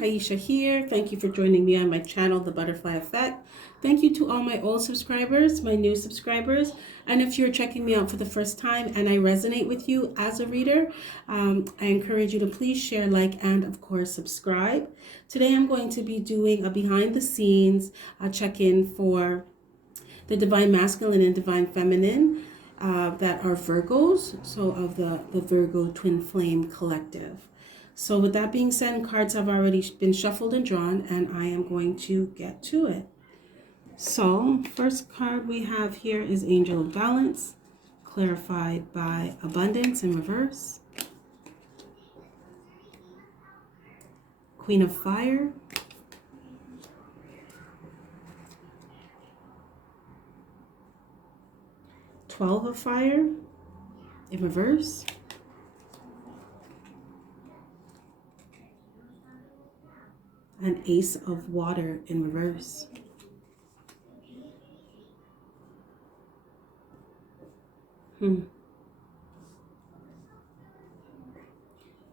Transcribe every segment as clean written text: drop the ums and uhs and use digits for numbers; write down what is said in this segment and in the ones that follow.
Kaisha here. Thank you for joining me on my channel, The Butterfly Effect. Thank you to all my old subscribers, my new subscribers, and if you're checking me out for the first time and I resonate with you as a reader, I encourage you to please share, like, and of course subscribe. Today I'm going to be doing a behind the scenes check-in for the Divine Masculine and Divine Feminine that are Virgos, so of the Virgo Twin Flame Collective. So with that being said, cards have already been shuffled and drawn, and I am going to get to it. So first card we have here is Angel of Balance, clarified by Abundance in reverse. Queen of Fire. Twelve of Fire in reverse. An Ace of Water in reverse.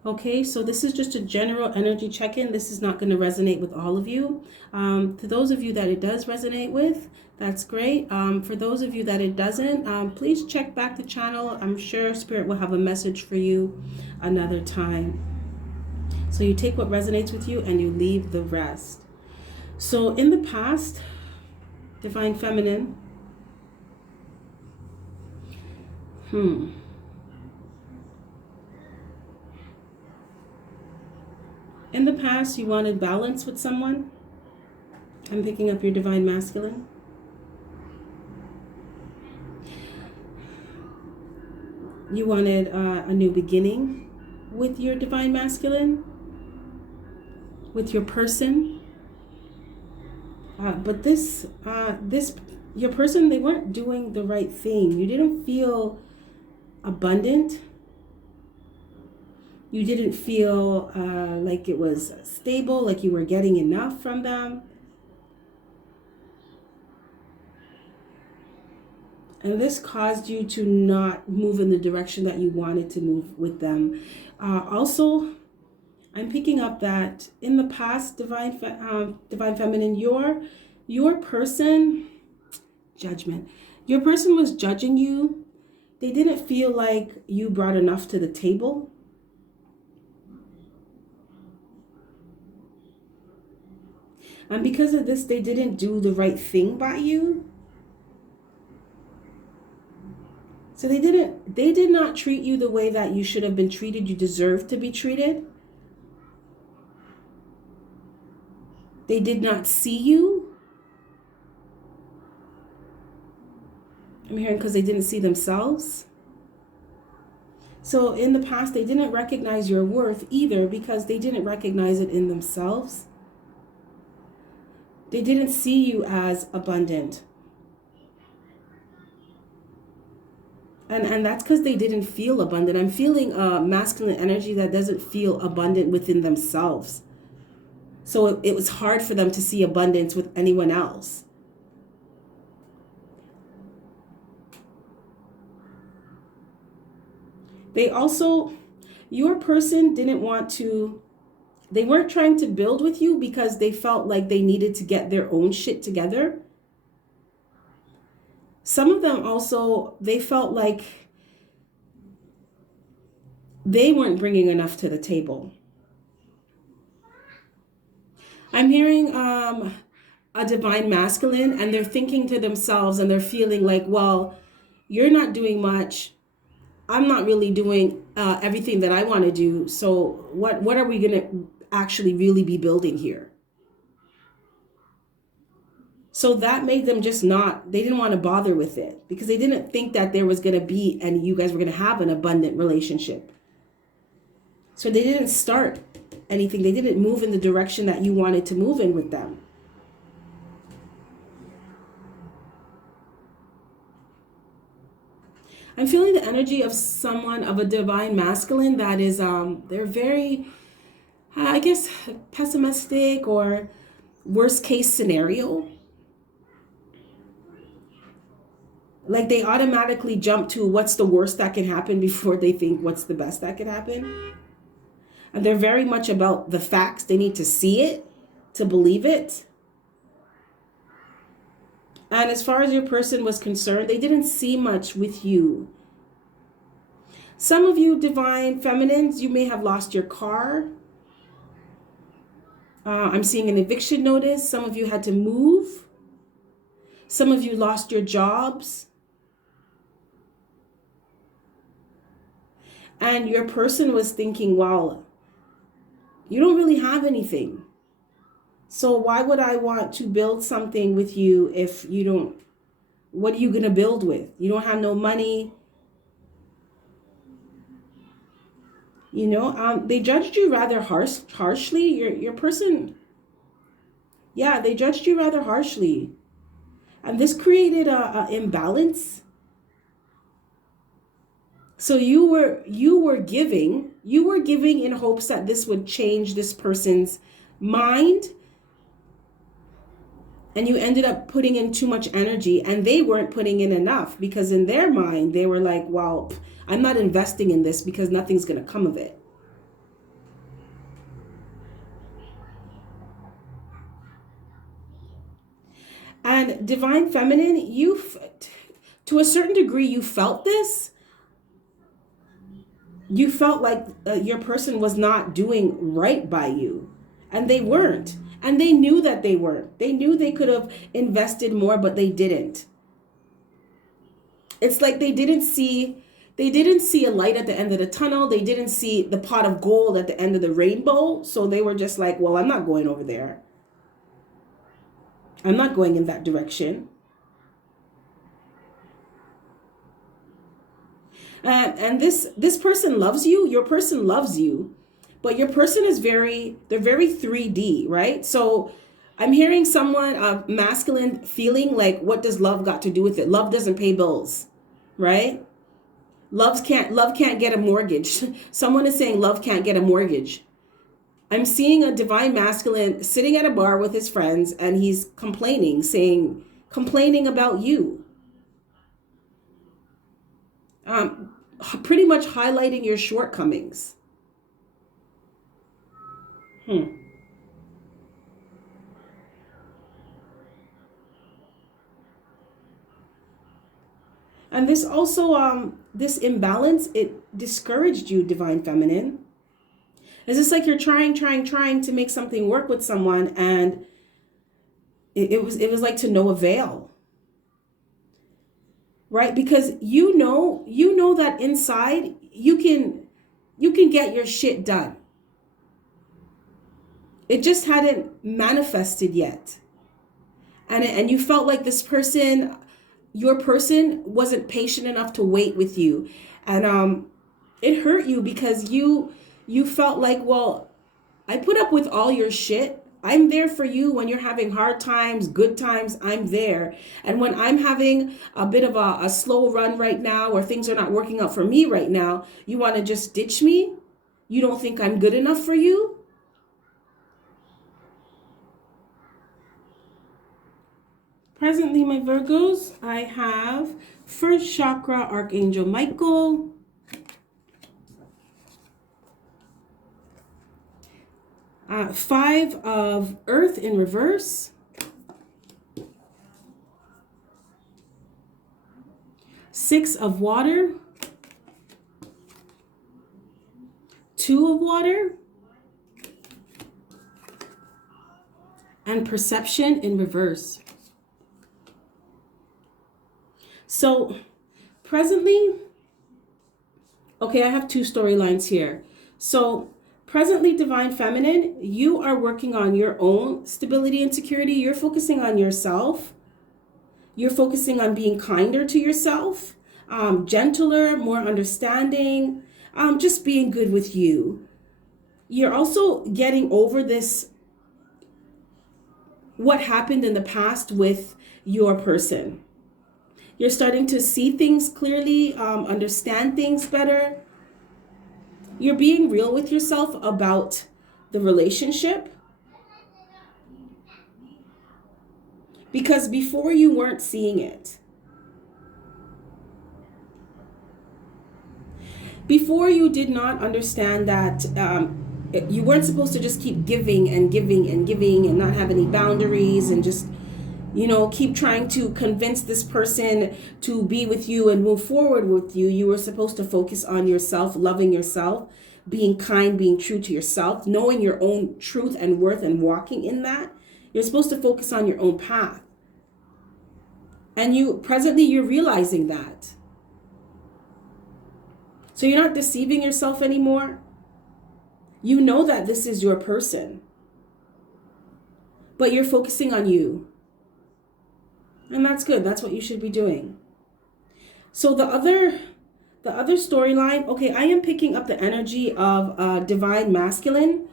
Okay, so this is just a general energy check-in. This is not going to resonate with all of you. To those of you that it does resonate with, that's great. For those of you that it doesn't, please check back the channel. I'm sure Spirit will have a message for you another time. So you take what resonates with you and you leave the rest. So in the past, Divine Feminine, in the past, you wanted balance with someone. I'm picking up your Divine Masculine. You wanted a new beginning with your Divine Masculine, with your person. But your person, they weren't doing the right thing. You didn't feel abundant. You didn't feel like it was stable, like you were getting enough from them. And this caused you to not move in the direction that you wanted to move with them. Also, I'm picking up that in the past, Divine Feminine, your person, judgment. Your person was judging you. They didn't feel like you brought enough to the table. And because of this, they didn't do the right thing by you. So they did not treat you the way that you should have been treated. You deserve to be treated. They did not see you. I'm hearing because they didn't see themselves. So in the past, they didn't recognize your worth either because they didn't recognize it in themselves. They didn't see you as abundant. And that's because they didn't feel abundant. I'm feeling a masculine energy that doesn't feel abundant within themselves. So it was hard for them to see abundance with anyone else. They also, your person didn't want to, they weren't trying to build with you because they felt like they needed to get their own shit together. Some of them also, they felt like they weren't bringing enough to the table. I'm hearing a Divine Masculine, and they're thinking to themselves and they're feeling like, well, you're not doing much. I'm not really doing everything that I want to do. So what are we going to actually really be building here? So that made them just they didn't want to bother with it because they didn't think that there was going to be, and you guys were going to have an abundant relationship. So they didn't start anything. They didn't move in the direction that you wanted to move in with them. I'm feeling the energy of someone, of a Divine Masculine that is, they're very, I guess, pessimistic or worst case scenario. Like they automatically jump to what's the worst that can happen before they think what's the best that could happen. And they're very much about the facts. They need to see it to believe it. And as far as your person was concerned, they didn't see much with you. Some of you divine feminines, you may have lost your car. I'm seeing an eviction notice. Some of you had to move. Some of you lost your jobs. And your person was thinking, well, you don't really have anything. So why would I want to build something with you if you don't, what are you going to build with? You don't have no money. You know, they judged you rather harshly. Your person, yeah, they judged you rather harshly. And this created a imbalance. So you were giving in hopes that this would change this person's mind. And you ended up putting in too much energy, and they weren't putting in enough, because in their mind, they were like, well, I'm not investing in this because nothing's going to come of it. And divine feminine, to a certain degree, you felt this. You felt like your person was not doing right by you, and they weren't. And they knew that they weren't. They knew they could have invested more, but they didn't. It's like they didn't see a light at the end of the tunnel. They didn't see the pot of gold at the end of the rainbow. So they were just like, well, I'm not going over there. I'm not going in that direction. And this person loves you. Your person loves you. But your person is they're very 3D, right? So I'm hearing someone, masculine, feeling like, what does love got to do with it? Love doesn't pay bills, right? Love can't get a mortgage. Someone is saying love can't get a mortgage. I'm seeing a divine masculine sitting at a bar with his friends, and he's complaining about you. Pretty much highlighting your shortcomings. And this also, this imbalance, it discouraged you, divine feminine. It's just like you're trying to make something work with someone, and it was like to no avail. Right? Because you know that inside you can get your shit done. It just hadn't manifested yet. And you felt like this person, your person, wasn't patient enough to wait with you. And it hurt you because you felt like, well, I put up with all your shit. I'm there for you when you're having hard times, good times, I'm there. And when I'm having a bit of a slow run right now, or things are not working out for me right now, you want to just ditch me? You don't think I'm good enough for you? Presently, my Virgos, I have first chakra, Archangel Michael. Five of Earth in reverse. Six of water. Two of water. And perception in reverse. So presently, okay, I have two storylines here. So presently, divine feminine, you are working on your own stability and security. You're focusing on yourself. You're focusing on being kinder to yourself, gentler, more understanding, just being good with you. You're also getting over this, what happened in the past with your person. You're starting to see things clearly, understand things better. You're being real with yourself about the relationship. Because before you weren't seeing it. Before you did not understand that You weren't supposed to just keep giving and giving and giving and not have any boundaries and just, keep trying to convince this person to be with you and move forward with you. You were supposed to focus on yourself, loving yourself, being kind, being true to yourself, knowing your own truth and worth and walking in that. You're supposed to focus on your own path. And you're realizing that. So you're not deceiving yourself anymore. You know that this is your person, but you're focusing on you. And that's good. That's what you should be doing. So the other storyline, okay, I am picking up the energy of divine masculine.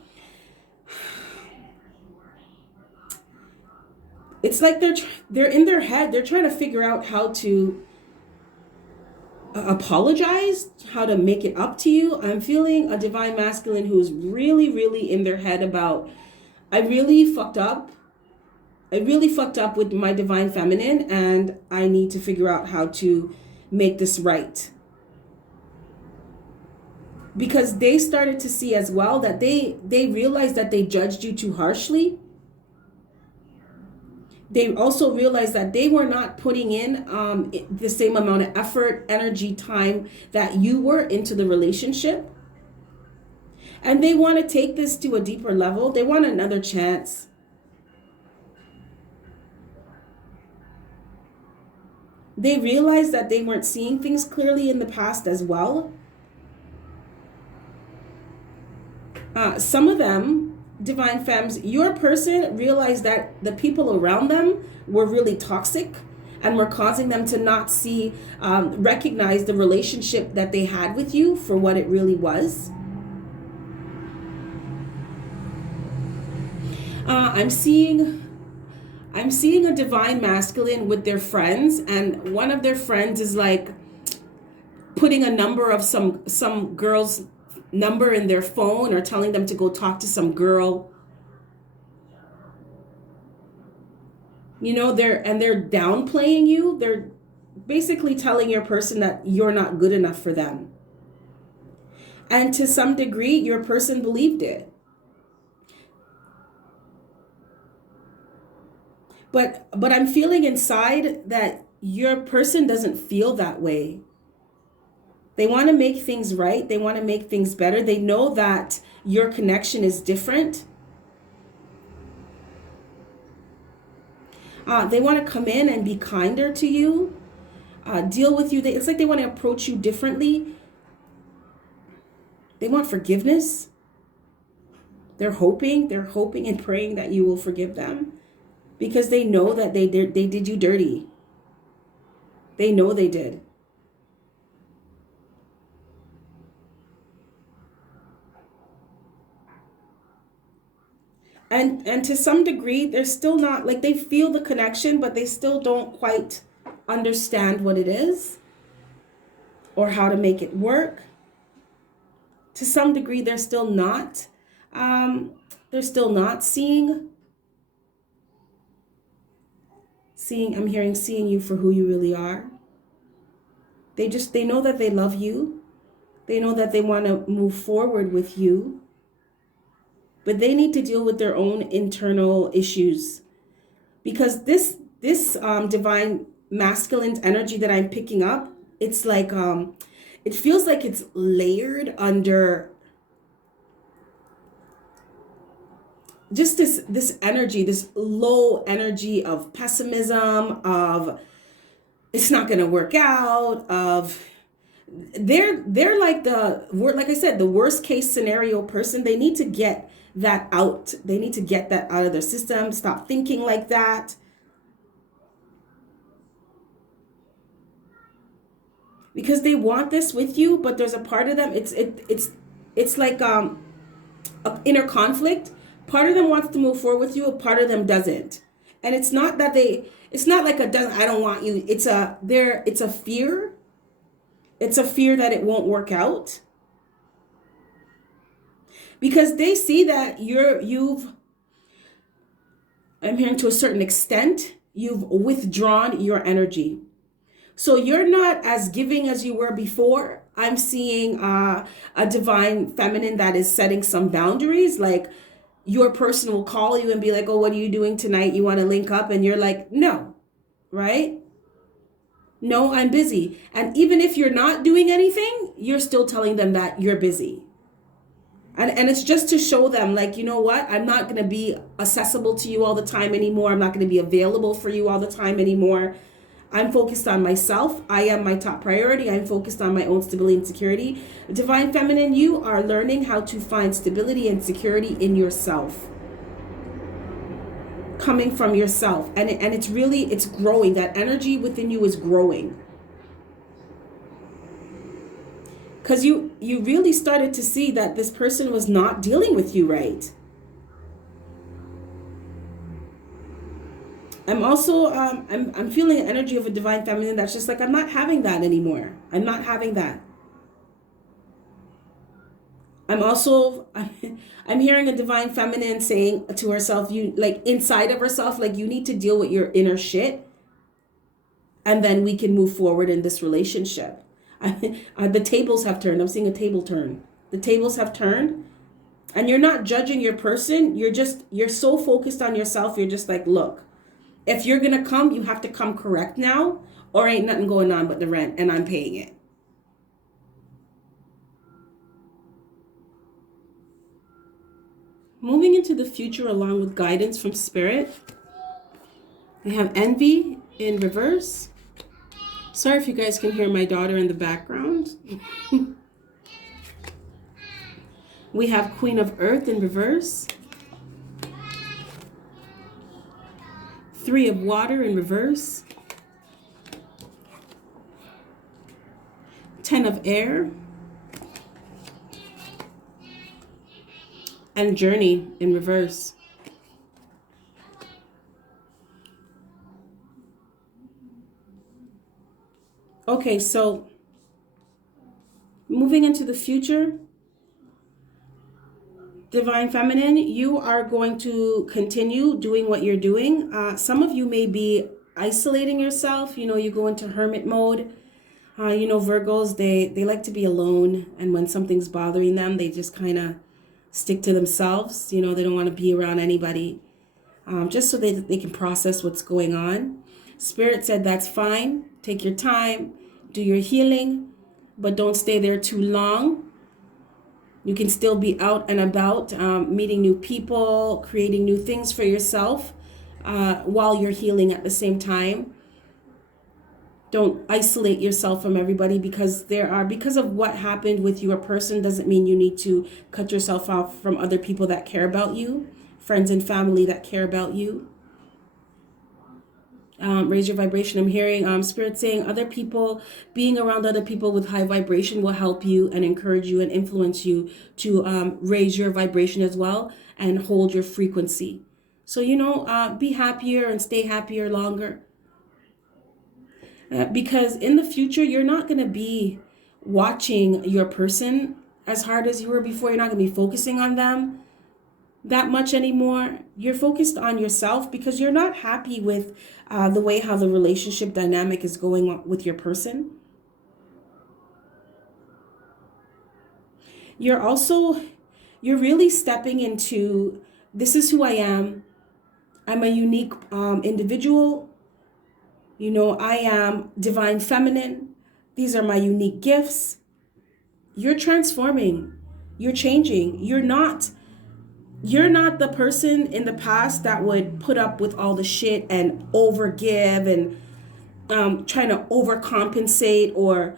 It's like they're in their head. They're trying to figure out how to apologize, how to make it up to you. I'm feeling a divine masculine who's really, really in their head about, I really fucked up with my divine feminine, and I need to figure out how to make this right. Because they started to see as well that they realized that they judged you too harshly. They also realized that they were not putting in the same amount of effort, energy, time that you were into the relationship. And they want to take this to a deeper level. They want another chance. They realized that they weren't seeing things clearly in the past as well. Some of them, divine femmes, your person realized that the people around them were really toxic and were causing them to not recognize the relationship that they had with you for what it really was. I'm seeing a divine masculine with their friends, and one of their friends is like putting a number of some girl's number in their phone or telling them to go talk to some girl. They're downplaying you. They're basically telling your person that you're not good enough for them. And to some degree, your person believed it. But I'm feeling inside that your person doesn't feel that way. They want to make things right. They want to make things better. They know that your connection is different. They want to come in and be kinder to you, deal with you. It's like they want to approach you differently. They want forgiveness. They're hoping and praying that you will forgive them, because they know that they did you dirty. They know they did. And to some degree, they're still not, like, they feel the connection, but they still don't quite understand what it is or how to make it work. To some degree, they're still not seeing, I'm hearing seeing you for who you really are. They know that they love you. They know that they want to move forward with you. But they need to deal with their own internal issues, because this divine masculine energy that I'm picking up, it's like it feels like it's layered under just this energy, this low energy of pessimism, of it's not going to work out, of they're like like I said, the worst case scenario person. They need to get that out. They need to get that out of their system. Stop thinking like that. Because they want this with you, but there's a part of them, it's like a inner conflict. Part of them wants to move forward with you, a part of them doesn't. And it's not like I don't want you. It's a fear. It's a fear that it won't work out. Because they see that I'm hearing to a certain extent, you've withdrawn your energy. So you're not as giving as you were before, I'm seeing a divine feminine that is setting some boundaries. Like your person will call you and be like, oh, what are you doing tonight? You want to link up? And you're like, no, right? No, I'm busy. And even if you're not doing anything, you're still telling them that you're busy. And it's just to show them, like, you know what? I'm not going to be accessible to you all the time anymore. I'm not going to be available for you all the time anymore. I'm focused on myself. I am my top priority. I'm focused on my own stability and security. Divine Feminine, you are learning how to find stability and security in yourself. Coming from yourself. And it's really, it's growing. That energy within you is growing. Because you really started to see that this person was not dealing with you right. I'm also, I'm feeling an energy of a divine feminine that's just like, I'm not having that anymore. I'm not having that. I'm also, I'm hearing a divine feminine saying to herself, you, like inside of herself, like you need to deal with your inner shit. And then we can move forward in this relationship. The tables have turned. I'm seeing a table turn. The tables have turned. And you're not judging your person. You're so focused on yourself. You're just like, look, if you're going to come, you have to come correct now, or ain't nothing going on but the rent and I'm paying it. Moving into the future along with guidance from spirit, we have envy in reverse. Sorry if you guys can hear my daughter in the background. We have Queen of Earth in reverse. Three of Water in reverse. 10 of Air. And Journey in reverse. Okay, so moving into the future, Divine Feminine, you are going to continue doing what you're doing. Some of you may be isolating yourself. You know, you go into hermit mode. You know, Virgos, they like to be alone. And when something's bothering them, they just kind of stick to themselves. You know, they don't want to be around anybody. Just so they can process what's going on. Spirit said that's fine. Take your time, do your healing, but don't stay there too long. You can still be out and about, meeting new people, creating new things for yourself while you're healing at the same time. Don't isolate yourself from everybody because of what happened with your person doesn't mean you need to cut yourself off from other people that care about you, friends and family that care about you. Raise your vibration. I'm hearing Spirit saying other people, being around other people with high vibration will help you and encourage you and influence you to raise your vibration as well and hold your frequency. So, you know, be happier and stay happier longer. Because in the future, you're not going to be watching your person as hard as you were before. You're not going to be focusing on them that much anymore. You're focused on yourself because you're not happy with the way how the relationship dynamic is going on with your person. You're really stepping into, this is who I am. I'm a unique individual. You know, I am divine feminine. These are my unique gifts. You're transforming. You're changing. You're not the person in the past that would put up with all the shit and overgive and trying to overcompensate or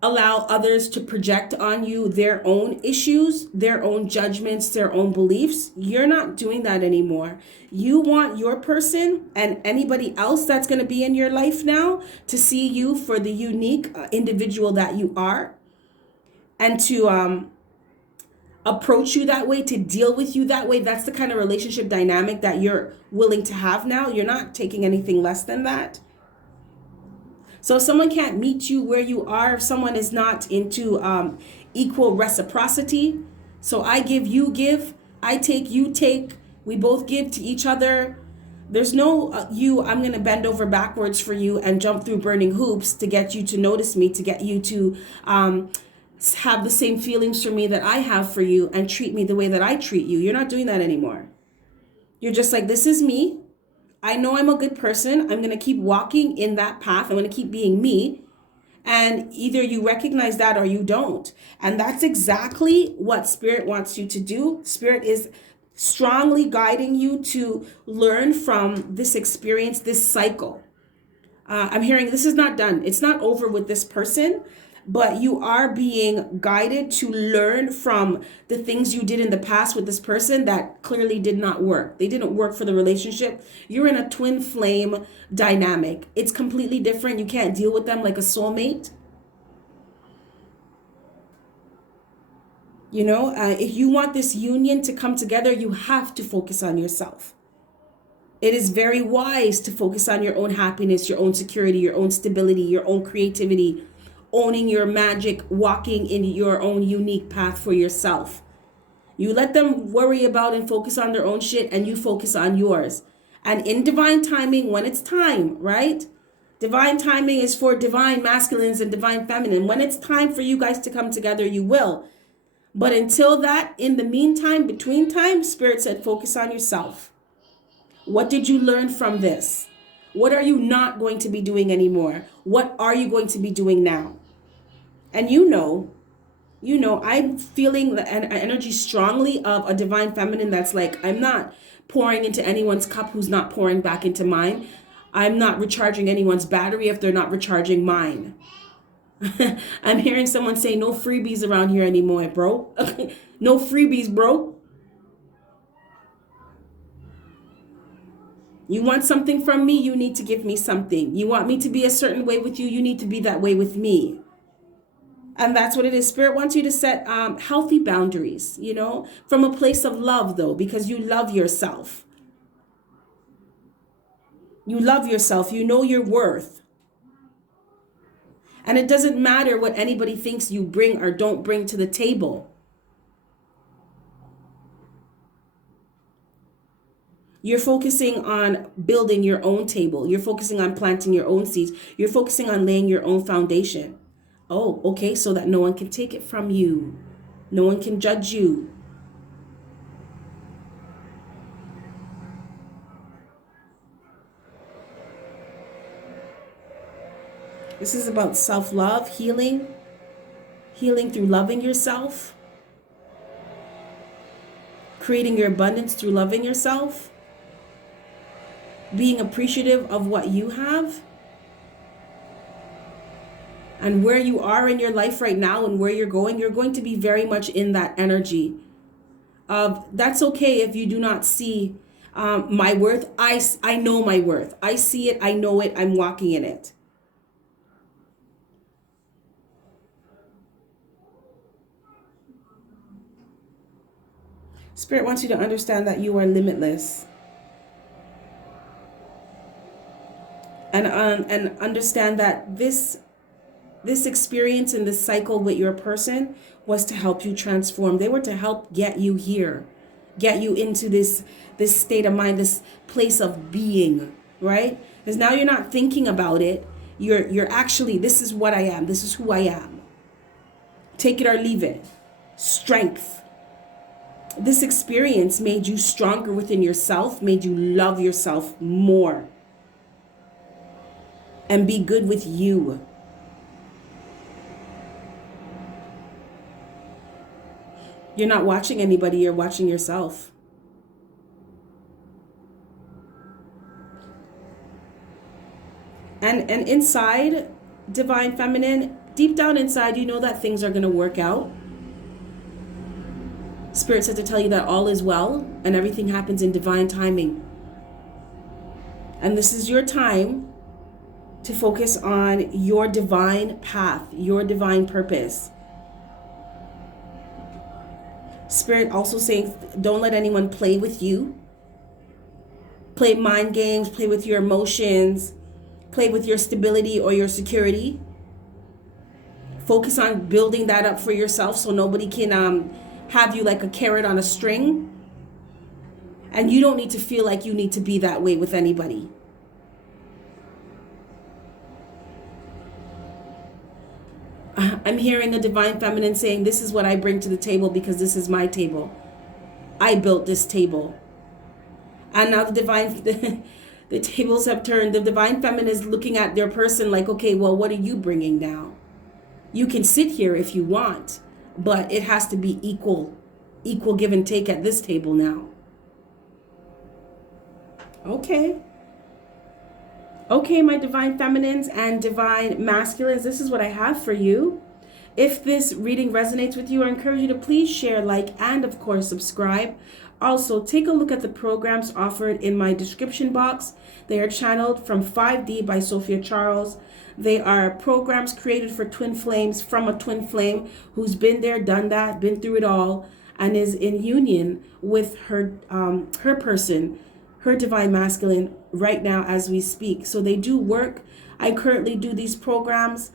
allow others to project on you their own issues, their own judgments, their own beliefs. You're not doing that anymore. You want your person and anybody else that's going to be in your life now to see you for the unique individual that you are and to approach you that way, to deal with you that way. That's the kind of relationship dynamic that you're willing to have now. You're not taking anything less than that. So if someone can't meet you where you are, if someone is not into equal reciprocity, so I give, you give, I take, you take, we both give to each other. There's no I'm going to bend over backwards for you and jump through burning hoops to get you to notice me, to get you to have the same feelings for me that I have for you and treat me the way that I treat you. You're not doing that anymore. You're just like, this is me. I know I'm a good person. I'm going to keep walking in that path. I'm going to keep being me. And either you recognize that or you don't. And that's exactly what Spirit wants you to do. Spirit is strongly guiding you to learn from this experience, this cycle. I'm hearing this is not done. It's not over with this person, but you are being guided to learn from the things you did in the past with this person that clearly did not work. They didn't work for the relationship. You're in a twin flame dynamic. It's completely different. You can't deal with them like a soulmate. You know, if you want this union to come together, you have to focus on yourself. It is very wise to focus on your own happiness, your own security, your own stability, your own creativity, owning your magic, walking in your own unique path for yourself. You let them worry about and focus on their own shit, and you focus on yours. And in divine timing, when it's time, right? Divine timing is for divine masculines and divine feminine. When it's time for you guys to come together, you will. But until that, in the meantime, between time, Spirit said, focus on yourself. What did you learn from this? What are you not going to be doing anymore? What are you going to be doing now? And you know, I'm feeling the energy strongly of a divine feminine that's like, I'm not pouring into anyone's cup who's not pouring back into mine. I'm not recharging anyone's battery if they're not recharging mine. I'm hearing someone say no freebies around here anymore, bro. No freebies, bro. You want something from me, you need to give me something. You want me to be a certain way with you, you need to be that way with me. And that's what it is. Spirit wants you to set healthy boundaries, you know, from a place of love, though, because you love yourself. You love yourself. You know your worth. And it doesn't matter what anybody thinks you bring or don't bring to the table. You're focusing on building your own table. You're focusing on planting your own seeds. You're focusing on laying your own foundation. Oh, okay, so that no one can take it from you. No one can judge you. This is about self-love, healing through loving yourself, creating your abundance through loving yourself, being appreciative of what you have, and where you are in your life right now and where you're going to be very much in that energy of that's okay if you do not see my worth. I know my worth. I see it. I know it. I'm walking in it. Spirit wants you to understand that you are limitless. And understand that this experience and this cycle with your person was to help you transform. They were to help get you here, get you into this state of mind, this place of being, right? Because now you're not thinking about it. You're actually, this is what I am. This is who I am. Take it or leave it. Strength. This experience made you stronger within yourself, made you love yourself more and be good with you. You're not watching anybody, you're watching yourself. And inside, divine feminine, deep down inside, you know that things are going to work out. Spirit said to tell you that all is well and everything happens in divine timing. And this is your time to focus on your divine path, your divine purpose. Spirit also saying, don't let anyone play with you. Play mind games, play with your emotions, play with your stability or your security. Focus on building that up for yourself so nobody can have you like a carrot on a string. And you don't need to feel like you need to be that way with anybody. I'm hearing a divine feminine saying, this is what I bring to the table because this is my table. I built this table. And now the divine, the tables have turned. The divine feminine is looking at their person like, okay, well, what are you bringing now? You can sit here if you want, but it has to be equal give and take at this table now. Okay. Okay, my divine feminines and divine masculines, this is what I have for you. If this reading resonates with you, I encourage you to please share, like, and of course, subscribe. Also, take a look at the programs offered in my description box. They are channeled from 5D by Sophia Charles. They are programs created for twin flames from a twin flame who's been there, done that, been through it all, and is in union with her person, her divine masculine right now as we speak. So they do work. I currently do these programs.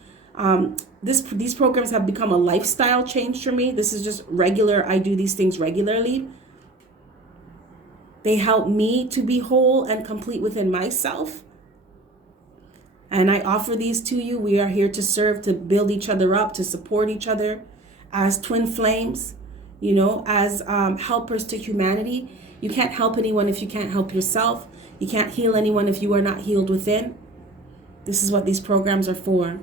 These programs have become a lifestyle change for me. This is just regular. I do these things regularly. They help me to be whole and complete within myself. And I offer these to you. We are here to serve, to build each other up, to support each other as twin flames, you know, as helpers to humanity. You can't help anyone if you can't help yourself. You can't heal anyone if you are not healed within. This is what these programs are for.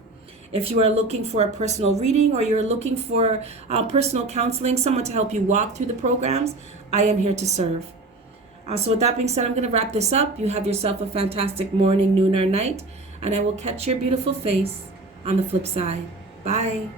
If you are looking for a personal reading or you're looking for personal counseling, someone to help you walk through the programs, I am here to serve. So with that being said, I'm going to wrap this up. You have yourself a fantastic morning, noon, or night, and I will catch your beautiful face on the flip side. Bye.